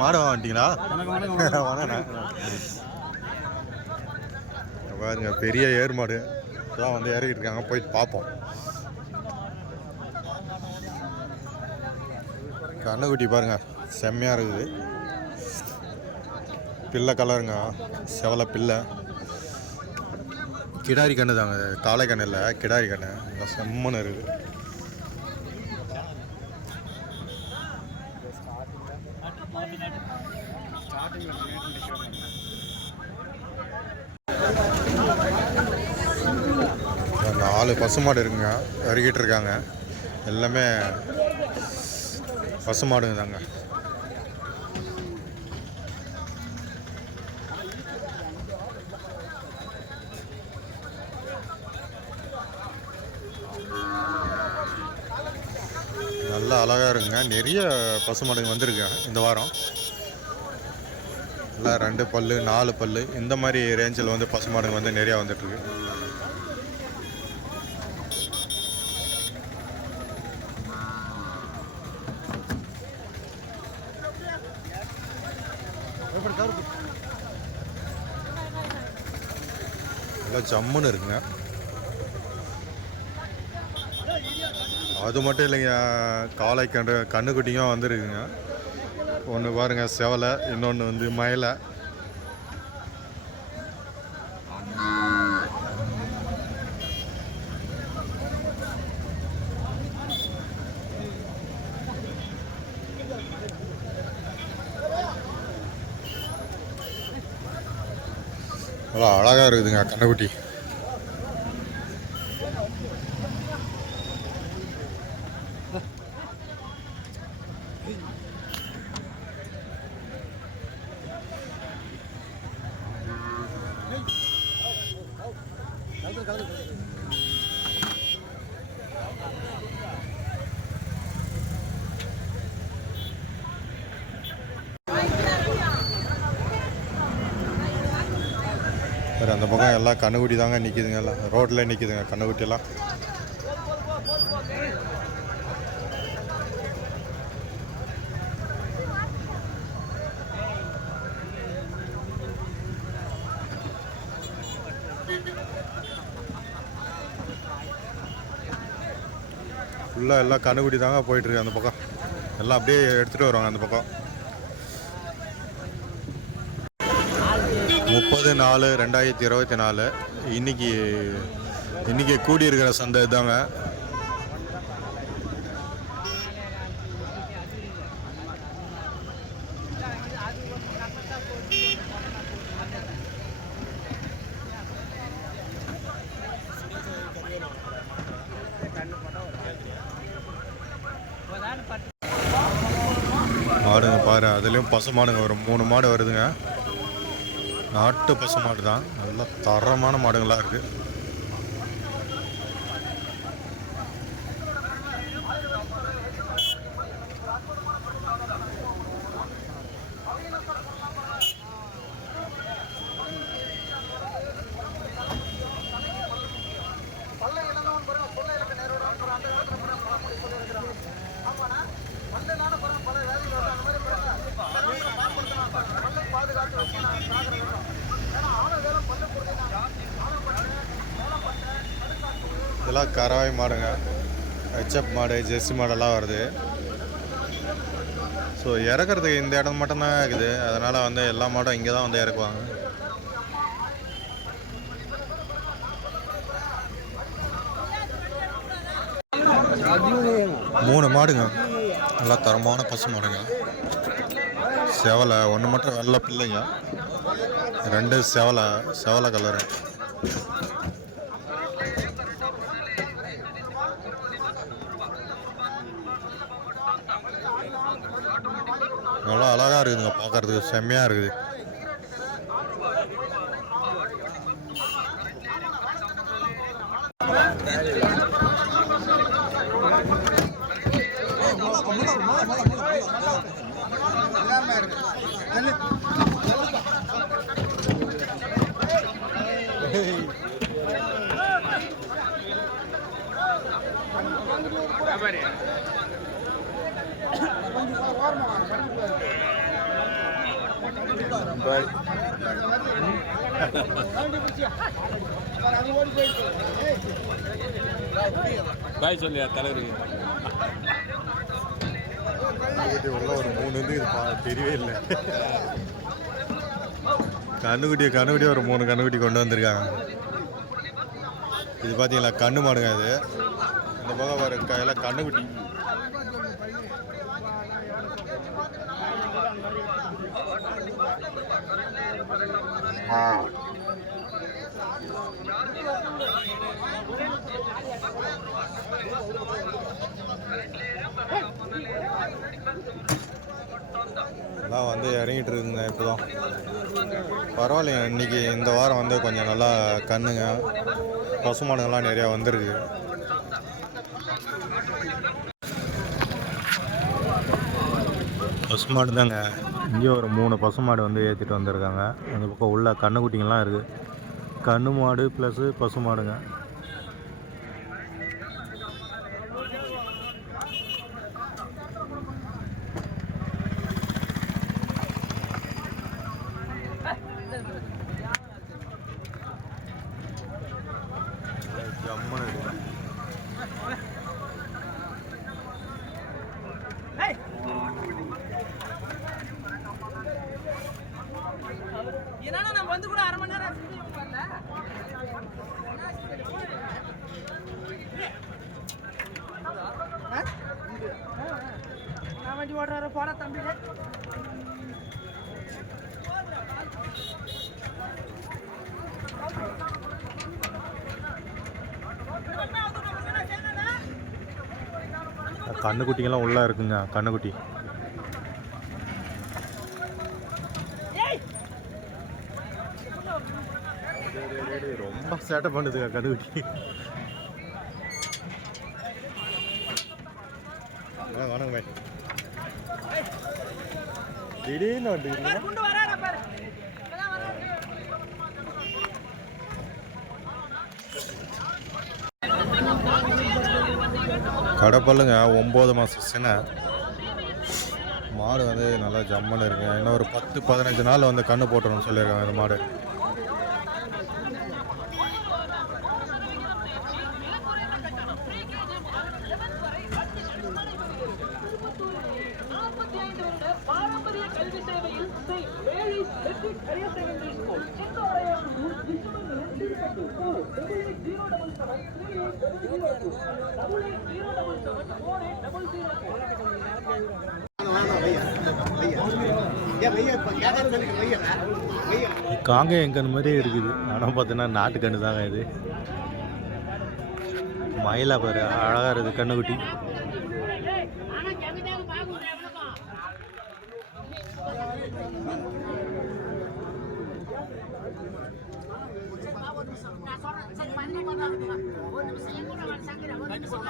மாடு வாங்கிட்டீங்களா? பாருங்க பெரிய ஏர் மாடு தான் வந்து இறக்கிட்டு இருக்காங்க, போயிட்டு பார்ப்போம். கண்ணுக்குட்டி பாருங்க செம்மையாக இருக்குது. பிள்ளை கலருங்க, செவலை பிள்ளை. கிடாரி கண்ணு தாங்க, காளை கண்ணு இல்லை, கிடாரி கண்ணு. செம்மன்னு இருக்குது. நாலு பசுமாடு இருக்குங்க, இறக்கிட்டு இருக்காங்க. எல்லாமே பசுமாடுங்க தாங்க. நல்லா அழகாக இருக்குங்க. நிறைய பசுமாடுங்க வந்திருக்கு இந்த வாரம். எல்லாம் 2 பல்லு 4 பல்லு இந்த மாதிரி ரேஞ்சில் வந்து பசுமாடுங்க வந்து நிறையா வந்துட்டுருக்கு. எல்லாம் ஜம்முன்னு இருக்குங்க. அது மட்டும் இல்லைங்க, காளை கண்ணுக்குட்டியும் வந்துருக்குங்க. ஒன்று பாருங்கள் செவலை, இன்னொன்று வந்து மயிலை. அவ்வளோ அழகாக இருக்குதுங்க கண்ணுக்குட்டி. அந்த பக்கம் எல்லாம் கண்ணுக்குட்டி தாங்க நிற்கிதுங்க, எல்லாம் ரோட்டில் நிற்கிதுங்க கண்ணுக்குட்டியெல்லாம். ஃபுல்லாக எல்லாம் கண்ணுக்குட்டி தாங்க போயிட்டுருக்கு. அந்த பக்கம் எல்லாம் அப்படியே எடுத்துகிட்டு வருவாங்க. அந்த பக்கம் 30/4/2024 இன்னைக்கு கூடியிருக்கிற சந்தை தாங்க. மாடுங்க பாரு, அதுலேயும் பசு மாடுங்க ஒரு 3 மாடு வருதுங்க. நாட்டு பசு மாடு தான், நல்லா தரமான மாடுங்களாக இருக்குது. இதெல்லாம் கறவை மாடுங்க, ஹெச்எப் மாடு, ஜெர்சி மாடெல்லாம் வருது. ஸோ இறக்குறதுக்கு இந்த இடம் மட்டும்தான் இருக்குது, அதனால் வந்து எல்லா மாடும் இங்கே தான் வந்து இறக்குவாங்க. மூணு மாடுங்க, நல்லா தரமான பசு மாடுங்க. செவலை ஒன்று மட்டும் வெள்ளை பிள்ளைங்க, 2 செவலை கலரு. நல்லா அழகாக இருக்குதுங்க, பார்க்கறதுக்கு செம்மையாக இருக்குது. பாய் சொல்லியா தலைவர் உள்ள ஒரு 3 வந்து இது தெரியவே இல்லை. கண்ணுக்குட்டி ஒரு 3 கண்ணுக்குட்டி கொண்டு வந்திருக்காங்க. இது பார்த்தீங்களா கண்ணு மாடுங்க. இது இந்த பக்கம் வர கையில் கண்ணுக்குட்டி. எல்லாம் வந்து இறங்கிட்டு இருக்குங்க. இப்போதான் பரவாயில்லைங்க. இன்னைக்கு இந்த வாரம் வந்து கொஞ்சம் நல்லா கண்ணுங்க பசுமாடுங்கள்லாம் நிறையா வந்திருக்கு. பசுமாடு தாங்க. இங்கே ஒரு 3 பசுமாடு வந்து ஏற்றிட்டு வந்திருக்காங்க. அந்த பக்கம் உள்ள கண்ணுக்குட்டிங்கெல்லாம் இருக்குது. கண்ணு மாடு ப்ளஸ்ஸு பசுமாடுங்க. ஜம்முன்னு இருக்கு. நம்ம வந்து கூட அரை மணி நேரம் நான் வண்டி ஓடுறாரு போட தம்பி. கண்ணுக்குட்டிங்கெல்லாம் உள்ளே இருக்குங்க. கண்ணுக்குட்டி ரொம்ப சேட்டை பண்ணுதுங்க கண்ணுக்குட்டி. வணக்கம் பாய். திடீர்னு வந்துருக்கீங்க. கடப்பல்லுங்க 9 மாதம் சின்ன மாடு வந்து நல்லா ஜம்முன்னு இருக்குங்க. இன்னும் ஒரு 10-15 நாள் வந்து கண்ணு போட்டுருன்னு சொல்லியிருக்காங்க இந்த மாடு. காங்கேயம் கண்ணு மாதிரியே இருக்குது. ஆனால் பார்த்தீங்கன்னா நாட்டு கண்ணு தாங்க இது. மயிலா பாரு அழகாக இருக்குது கண்ணுக்குட்டி. நான் சொல்றேன் சரி 15 நிமிஷம் கூட சங்கரா 1 நிமிஷம்